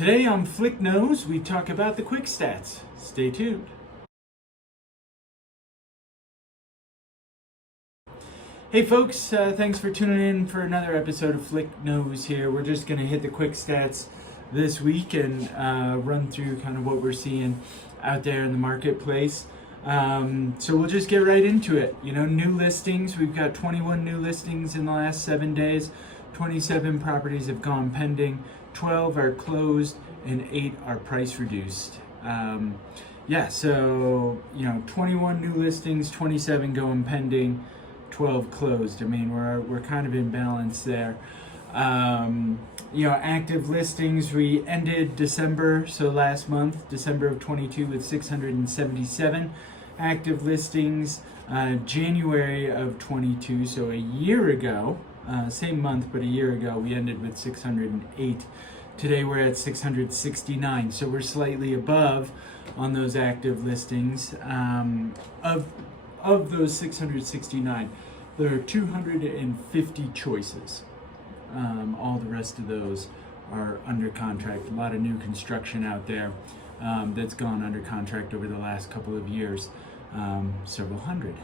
Today on Flick Nose, we talk about the quick stats. Stay tuned. Hey folks, thanks for tuning in for another episode of Flick Nose here. We're just going to hit the quick stats this week and run through kind of what we're seeing out there in the marketplace. So we'll just get right into it. You know, new listings. We've got 21 new listings in the last 7 days. 27 properties have gone pending. 12 are closed and 8 are price reduced. So, 21 new listings, 27 going pending, 12 closed. I mean, we're kind of in balance there. Active listings, we ended December, so last month, December of 22, with 677 active listings. January of 22, so a year ago, same month, but a year ago, we ended with 608. Today we're at 669, so we're slightly above on those active listings. Of those 669, there are 250 choices. All the rest of those are under contract. A lot of new construction out there that's gone under contract over the last couple of years. Several hundred.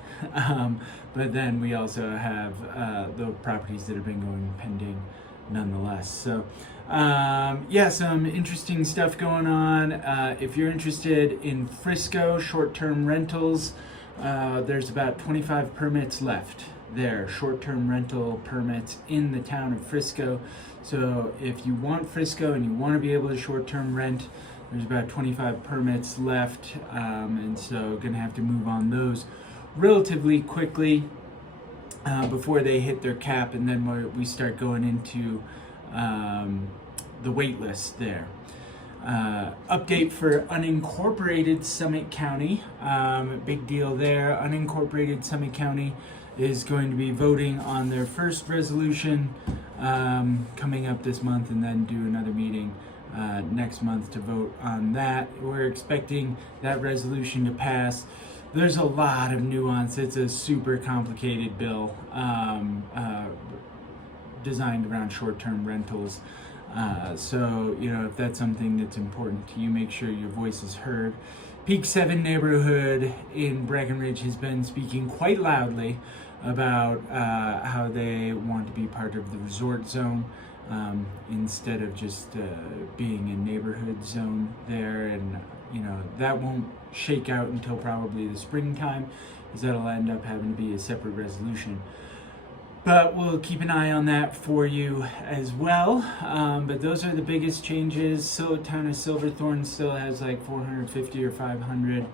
But then we also have the properties that have been going pending nonetheless. So some interesting stuff going on. If you're interested in Frisco short-term rentals, there's about 25 permits left there, short-term rental permits in the town of Frisco. So if you want Frisco and you want to be able to short-term rent, there's about 25 permits left, and so gonna have to move on those relatively quickly before they hit their cap, and then we start going into the wait list there. Update for unincorporated Summit County, big deal there. Unincorporated Summit County is going to be voting on their first resolution coming up this month, and then do another meeting next month to vote on that. We're expecting that resolution to pass. There's a lot of nuance. It's a super complicated bill designed around short-term rentals. If that's something that's important to you, make sure your voice is heard. Peak 7 neighborhood in Breckenridge has been speaking quite loudly about how they want to be part of the resort zone instead of just being a neighborhood zone there. And that won't shake out until probably the springtime, because that'll end up having to be a separate resolution. But we'll keep an eye on that for you as well. But those are the biggest changes. So town of Silverthorne still has like 450 or 500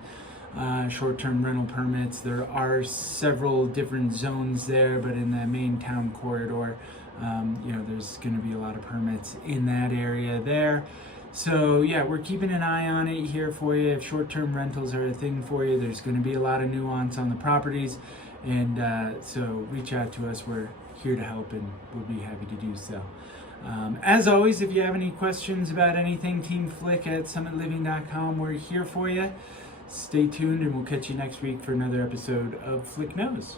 short-term rental permits. There are several different zones there, but in the main town corridor, there's going to be a lot of permits in that area there. So we're keeping an eye on it here for you. If short-term rentals are a thing for you, there's going to be a lot of nuance on the properties. And so reach out to us. We're here to help, and we'll be happy to do so. As always, if you have any questions about anything, Team Flick at summitliving.com, we're here for you. Stay tuned, and we'll catch you next week for another episode of Flick Nose.